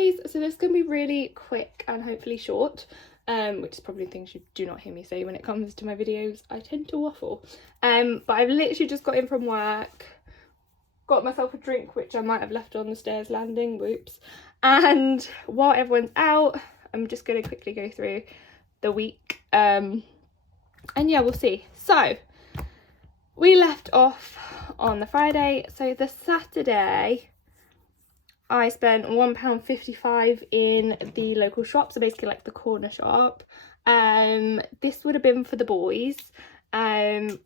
guys, so this can be really quick and hopefully short, which is probably things you do not hear me say when it comes to my videos. I tend to waffle, but I've literally just got in from work, got myself a drink which I might have left on the stairs landing, whoops, and while everyone's out I'm just going to quickly go through the week, and yeah, we'll see. So we left off on the Friday, so the Saturday I spent £1.55 in the local shop, so basically like the corner shop. This would have been for the boys. I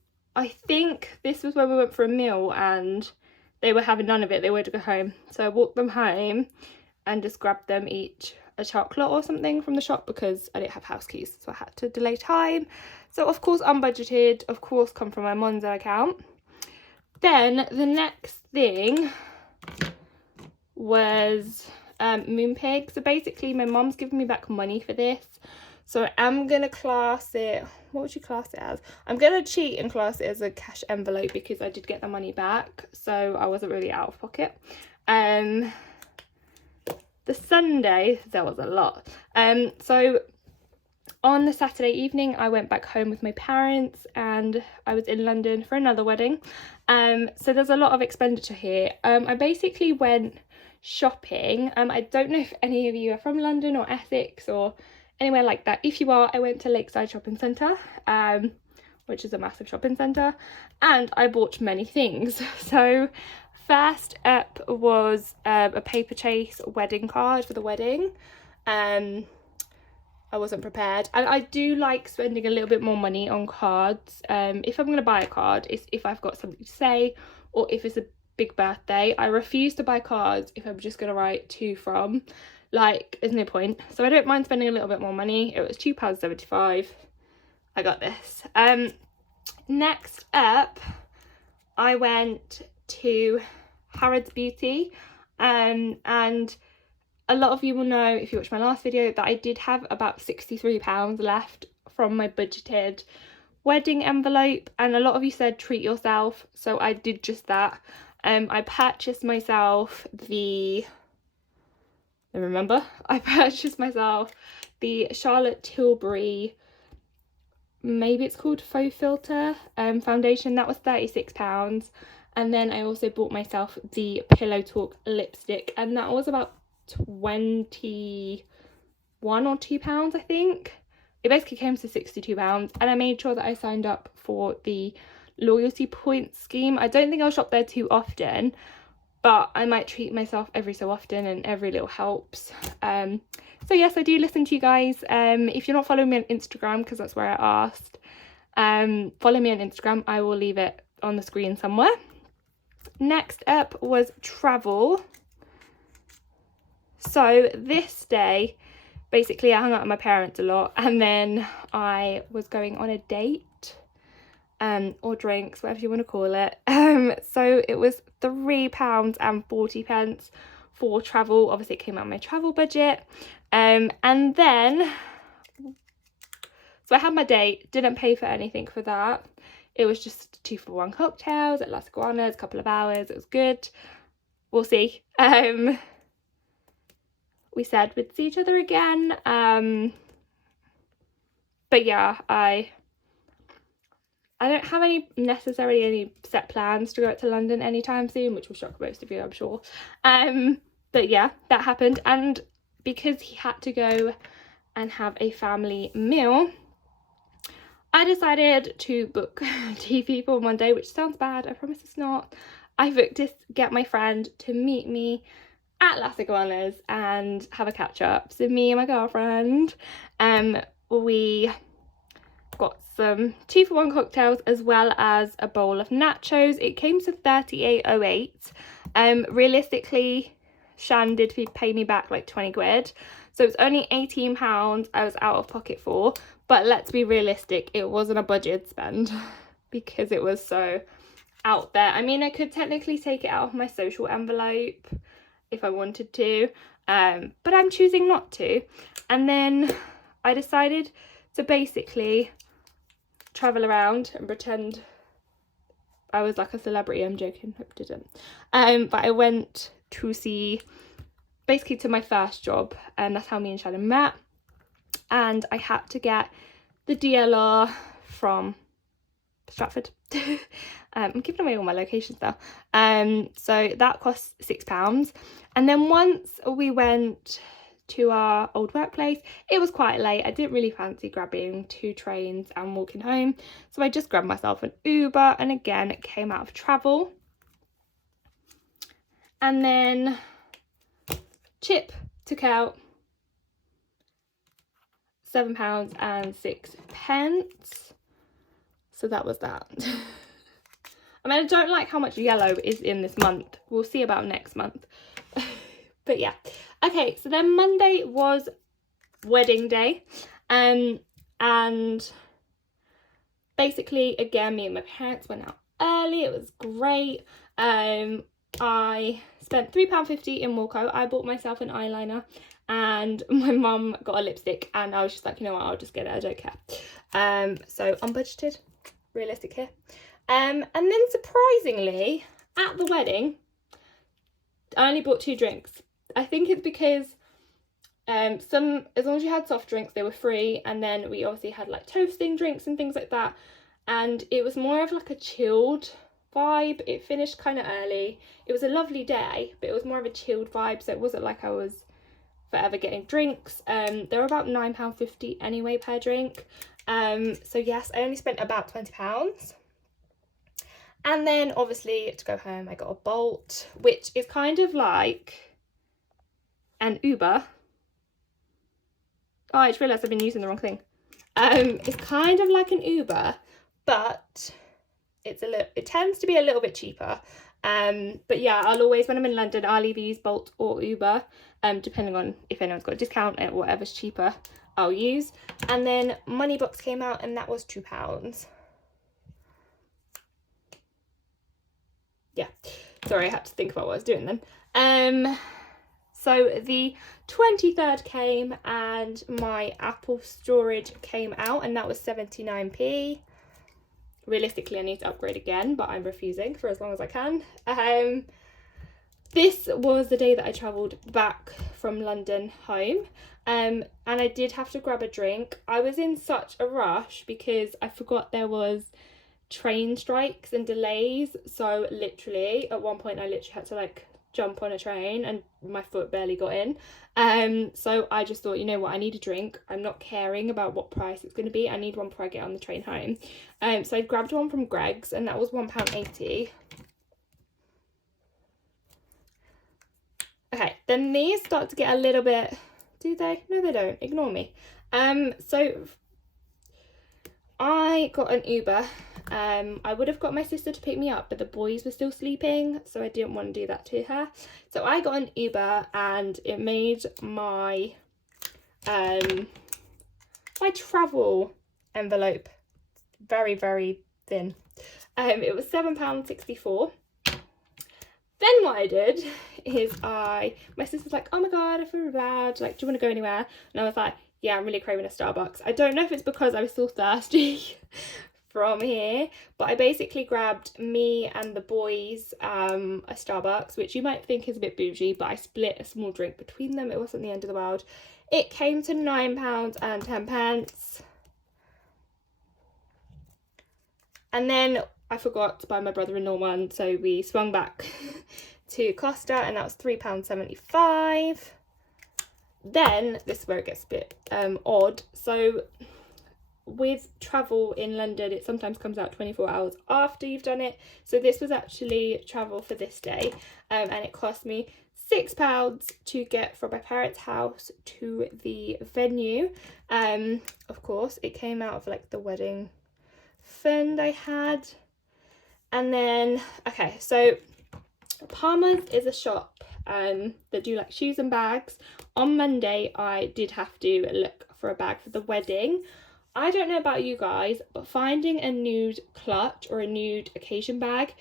think this was when we went for a meal and they were having none of it, they wanted to go home. So I walked them home and just grabbed them each a chocolate or something from the shop because I didn't have house keys, so I had to delay time. So of course unbudgeted, of course come from my Monzo account. Then the next thing was Moonpig. So basically my mom's giving me back money for this, so I'm gonna class it, what would you class it as? I'm gonna cheat and class it as a cash envelope because I did get the money back, so I wasn't really out of pocket. The Sunday, there was a lot. So on the Saturday evening I went back home with my parents and I was in London for another wedding. So there's a lot of expenditure here. I basically went shopping. I don't know if any of you are from London or Essex or anywhere like that. If you are, I went to Lakeside Shopping Centre, which is a massive shopping centre, and I bought many things. So first up was a paper chase wedding card for the wedding. I wasn't prepared, and I do like spending a little bit more money on cards. If I'm going to buy a card, it's if I've got something to say or if it's a big birthday. I refuse to buy cards if I'm just going to write to from, like, there's no point. So I don't mind spending a little bit more money. It was £2.75. I got this. Next up I went to Harrods Beauty, and a lot of you will know if you watched my last video that I did have about £63 left from my budgeted wedding envelope, and a lot of you said treat yourself, so I did just that. I purchased myself the Charlotte Tilbury, maybe it's called Faux Filter foundation. That was £36, and then I also bought myself the Pillow Talk lipstick, and that was about 21 or £2, I think. It basically came to £62, and I made sure that I signed up for the loyalty points scheme. I don't think I'll shop there too often, but I might treat myself every so often, and every little helps. So yes, I do listen to you guys. If you're not following me on Instagram, because that's where I asked, follow me on Instagram. I will leave it on the screen somewhere. Next up was travel. So this day, basically I hung out with my parents a lot, and then I was going on a date, or drinks, whatever you want to call it. So it was £3.40 for travel. Obviously it came out of my travel budget. And then, so I had my date, didn't pay for anything for that. It was just 2-for-1 cocktails at Las Iguanas, a couple of hours. It was good. We'll see. We said we'd see each other again. But yeah, I don't have necessarily any set plans to go out to London anytime soon, which will shock most of you, I'm sure. But yeah, that happened, and because he had to go and have a family meal, I decided to book TV for one day, which sounds bad, I promise it's not. I booked to get my friend to meet me at Las Iguanas and have a catch up. So me and my girlfriend, we got some 2-for-1 cocktails as well as a bowl of nachos. It came to £38.08. Realistically, Shan did pay me back like 20 quid, so it was only £18 I was out of pocket for. But let's be realistic, it wasn't a budget spend because it was so out there. I mean, I could technically take it out of my social envelope if I wanted to, but I'm choosing not to. And then I decided to basically travel around and pretend I was like a celebrity. I'm joking, I didn't. But I went to see basically to my first job, and that's how me and Shannon met. And I had to get the DLR from Stratford. I'm giving away all my locations now. So that cost £6. And then once we went to our old workplace, it was quite late. I didn't really fancy grabbing 2 trains and walking home, so I just grabbed myself an Uber, and again it came out of travel. And then Chip took out £7.06. So that was that. I mean, I don't like how much yellow is in this month. We'll see about next month. But yeah. Okay, so then Monday was wedding day. And basically, again, me and my parents went out early. It was great. I spent £3.50 in Walco. I bought myself an eyeliner, and my mum got a lipstick, and I was just like, you know what, I'll just get it, I don't care. So unbudgeted, realistic here. And then surprisingly, at the wedding, I only bought 2 drinks. I think it's because as long as you had soft drinks, they were free, and then we obviously had like toasting drinks and things like that, and it was more of like a chilled vibe. It finished kind of early. It was a lovely day, but it was more of a chilled vibe, so it wasn't like I was forever getting drinks. They're about £9.50 anyway per drink. So yes, I only spent about £20. And then obviously to go home I got a Bolt, which is kind of like an Uber. Oh, I just realised I've been using the wrong thing. It's kind of like an Uber, but it tends to be a little bit cheaper. But yeah, I'll always, when I'm in London, I'll either use Bolt or Uber, depending on if anyone's got a discount and whatever's cheaper, I'll use. And then Moneybox came out, and that was £2. Yeah, sorry, I had to think about what I was doing then. So the 23rd came, and my Apple storage came out, and that was 79p. Realistically, I need to upgrade again, but I'm refusing for as long as I can. This was the day that I travelled back from London home, and I did have to grab a drink. I was in such a rush because I forgot there was train strikes and delays, so literally at one point I literally had to like jump on a train, and my foot barely got in. So I just thought, you know what, I need a drink. I'm not caring about what price it's going to be. I need one before I get on the train home. So I grabbed one from Greggs, and that was £1.80. Okay, then these start to get a little bit, do they? No, they don't, ignore me. So I got an Uber. I would have got my sister to pick me up, but the boys were still sleeping, so I didn't want to do that to her. So I got an Uber, and it made my my travel envelope very, very thin. It was £7.64. Then what I did is my sister's like, oh my god, I feel really bad, like, do you want to go anywhere? And I was like, yeah, I'm really craving a Starbucks. I don't know if it's because I was still thirsty from here, but I basically grabbed me and the boys a Starbucks, which you might think is a bit bougie, but I split a small drink between them. It wasn't the end of the world. It came to £9.10. And then I forgot to buy my brother-in-law one, so we swung back to Costa, and that was £3.75. Then, this is where it gets a bit odd. So with travel in London, it sometimes comes out 24 hours after you've done it. So this was actually travel for this day, and it cost me £6 to get from my parents' house to the venue. Of course, it came out of like the wedding fund I had. And then, okay, so Palmer's is a shop that do like shoes and bags. On Monday, I did have to look for a bag for the wedding. I don't know about you guys, but finding a nude clutch or a nude occasion bag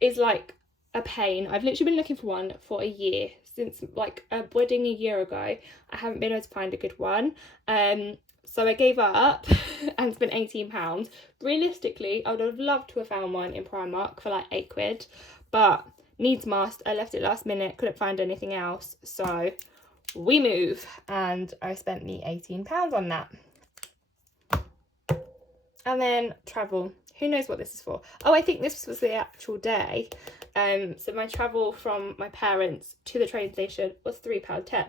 is like a pain. I've literally been looking for one for a year. Since like a wedding a year ago, I haven't been able to find a good one. So I gave up and spent £18. Realistically, I would have loved to have found one in Primark for like £8, but needs must. I left it last minute, couldn't find anything else, so we move, and I spent the £18 on that. And then travel. Who knows what this is for? Oh, I think this was the actual day. So my travel from my parents to the train station was £3.10.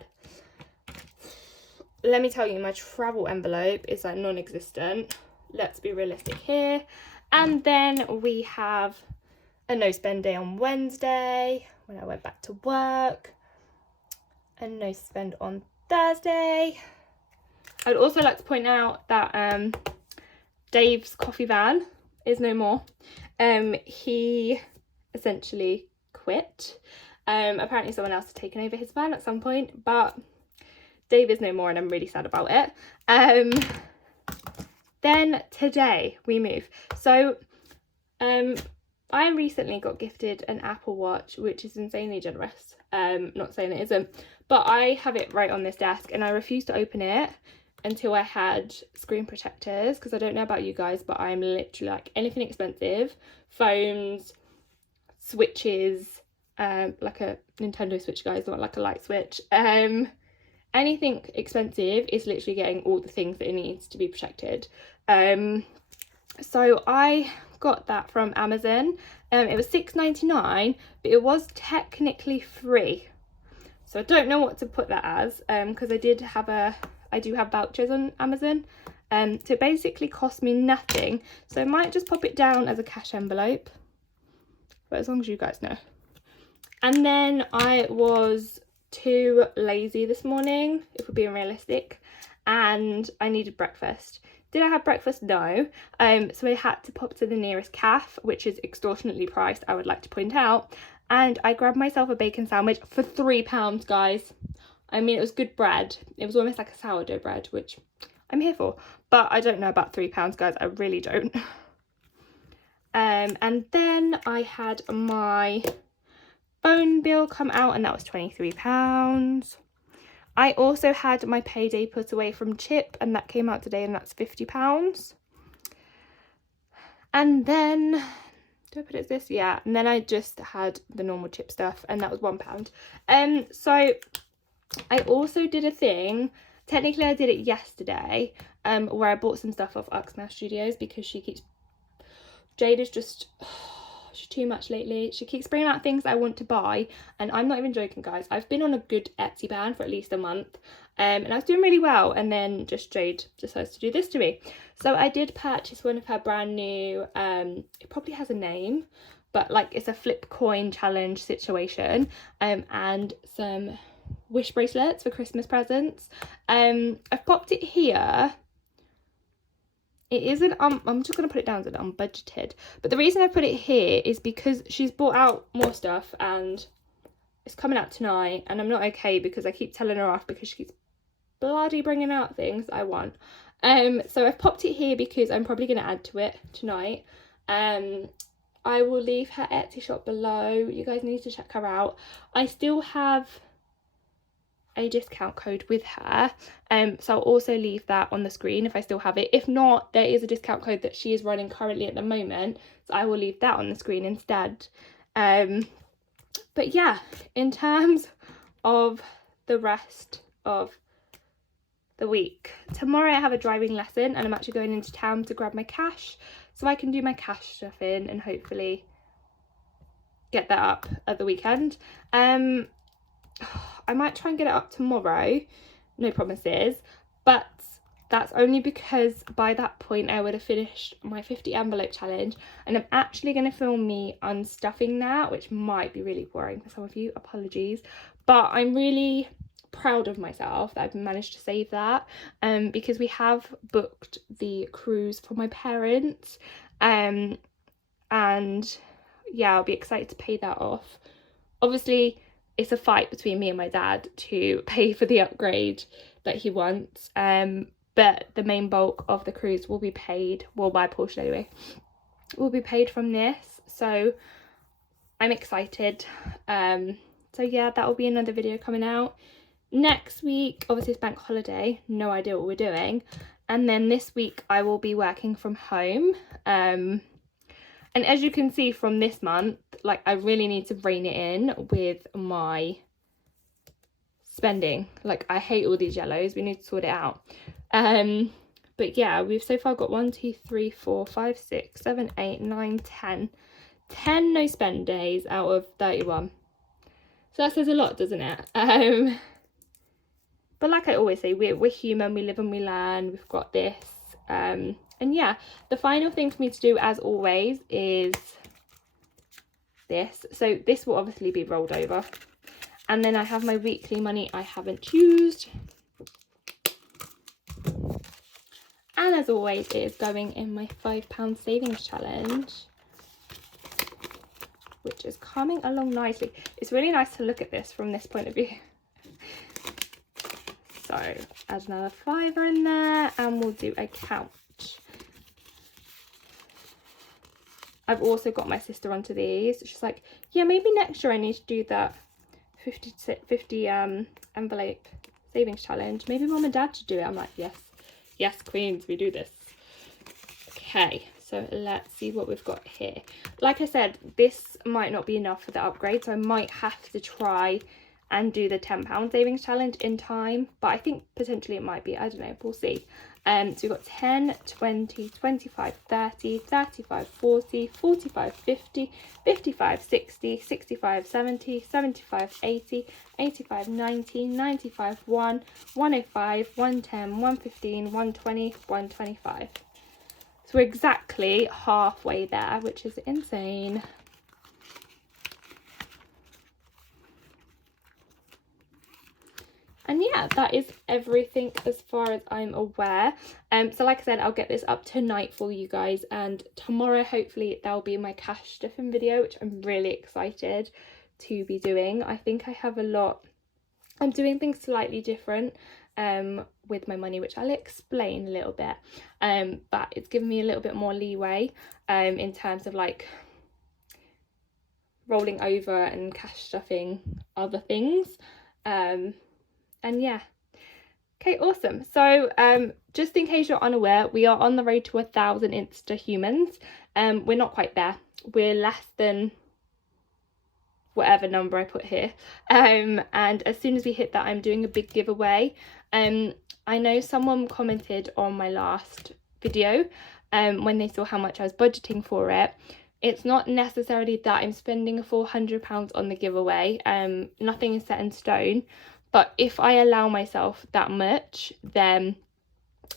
Let me tell you, my travel envelope is like non-existent. Let's be realistic here. And then we have a no spend day on Wednesday when I went back to work. A no spend on Thursday. I'd also like to point out that Dave's coffee van is no more. He essentially quit. Apparently someone else has taken over his van at some point, but Dave is no more and I'm really sad about it. Then today we move. So I recently got gifted an Apple Watch, which is insanely generous. Not saying it isn't, but I have it right on this desk and I refused to open it until I had screen protectors, because I don't know about you guys, but I'm literally like anything expensive, phones, switches, like a Nintendo Switch, guys, not like a light switch. Anything expensive is literally getting all the things that it needs to be protected. So I got that from Amazon. It was $6.99, but it was technically free. So I don't know what to put that as, because I do have vouchers on Amazon. So it basically cost me nothing. So I might just pop it down as a cash envelope, but as long as you guys know. And then I was too lazy this morning, if we're being realistic, and I needed breakfast. Did I have breakfast? No. So I had to pop to the nearest cafe, which is extortionately priced, I would like to point out, and I grabbed myself a bacon sandwich for £3, guys. I mean, it was good bread. It was almost like a sourdough bread, which I'm here for, but I don't know about £3, guys. I really don't. And then I had my phone bill come out, and that was £23. I also had my payday put away from Chip, and that came out today, and that's £50. And then, do I put it as this? Yeah. And then I just had the normal Chip stuff, and that was £1. So I also did a thing, technically I did it yesterday, where I bought some stuff off Uxmouse Studios, because Jade is just, she's too much lately. She keeps bringing out things I want to buy, and I'm not even joking, guys. I've been on a good Etsy ban for at least a month, and I was doing really well, and then just Jade decides to do this to me. So I did purchase one of her brand new, it probably has a name, but like it's a flip coin challenge situation, and some wish bracelets for Christmas presents. I've popped it here. It isn't, I'm just going to put it down as an unbudgeted. But the reason I put it here is because she's bought out more stuff and it's coming out tonight. And I'm not okay because I keep telling her off because she keeps bloody bringing out things I want. So I've popped it here because I'm probably going to add to it tonight. I will leave her Etsy shop below. You guys need to check her out. I still have a discount code with her, so I'll also leave that on the screen if I still have it. If not, there is a discount code that she is running currently at the moment, so I will leave that on the screen instead. But yeah, in terms of the rest of the week, tomorrow I have a driving lesson and I'm actually going into town to grab my cash so I can do my cash stuff in and hopefully get that up at the weekend. I might try and get it up tomorrow, no promises, but that's only because by that point I would have finished my 50 envelope challenge, and I'm actually going to film me unstuffing that, which might be really boring for some of you, apologies, but I'm really proud of myself that I've managed to save that, because we have booked the cruise for my parents, and yeah, I'll be excited to pay that off. Obviously it's a fight between me and my dad to pay for the upgrade that he wants, but the main bulk of the cruise will be paid, well, my portion anyway, will be paid from this, so I'm excited. So yeah, that will be another video coming out next week. Obviously it's bank holiday, no idea what we're doing, and then this week I will be working from home, And as you can see from this month, like I really need to rein it in with my spending. Like I hate all these yellows, we need to sort it out. But yeah, we've so far got 1 2 3 4 5 6 7 8 9 10 no spend days out of 31. So that says a lot, doesn't it? But like I always say, we're human, we live and we learn, we've got this. And yeah, the final thing for me to do, as always, is this. So this will obviously be rolled over. And then I have my weekly money I haven't used. And as always, it is going in my £5 savings challenge, which is coming along nicely. It's really nice to look at this from this point of view. So add another £5 in there and we'll do a count. I've also got my sister onto these. She's like, yeah, maybe next year I need to do that 50 envelope savings challenge. Maybe mum and dad should do it. I'm like, yes queens, we do this. Okay, so let's see what we've got here. Like I said, this might not be enough for the upgrade, so I might have to try and do the £10 savings challenge in time, but I think potentially it might be, I don't know, we'll see. So we've got 10, 20, 25, 30, 35, 40, 45, 50, 55, 60, 65, 70, 75, 80, 85, 90, 95, 1, 105, 110, 115, 120, 125. So we're exactly halfway there, which is insane. And yeah, that is everything as far as I'm aware. So like I said, I'll get this up tonight for you guys, and tomorrow hopefully that'll be my cash stuffing video, which I'm really excited to be doing. I think I have a lot, I'm doing things slightly different with my money, which I'll explain a little bit, but it's given me a little bit more leeway in terms of like rolling over and cash stuffing other things. And yeah, okay, awesome. So just in case you're unaware, we are on the road to 1,000 Insta humans. We're not quite there, we're less than whatever number I put here, and as soon as we hit that, I'm doing a big giveaway. I know someone commented on my last video when they saw how much I was budgeting for it. It's not necessarily that I'm spending a full £100 on the giveaway. Nothing is set in stone. But if I allow myself that much, then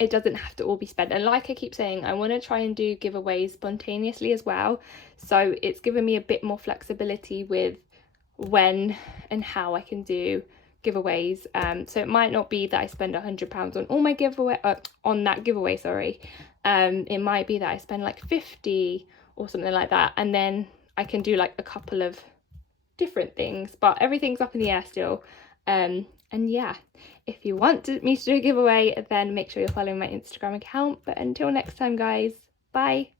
it doesn't have to all be spent. And like I keep saying, I want to try and do giveaways spontaneously as well. So it's given me a bit more flexibility with when and how I can do giveaways. So it might not be that I spend £100 on all my giveaway, on that giveaway, sorry. It might be that I spend like 50 or something like that. And then I can do like a couple of different things, but everything's up in the air still. And yeah, if you want me to do a giveaway, then make sure you're following my Instagram account. But until next time, guys, bye.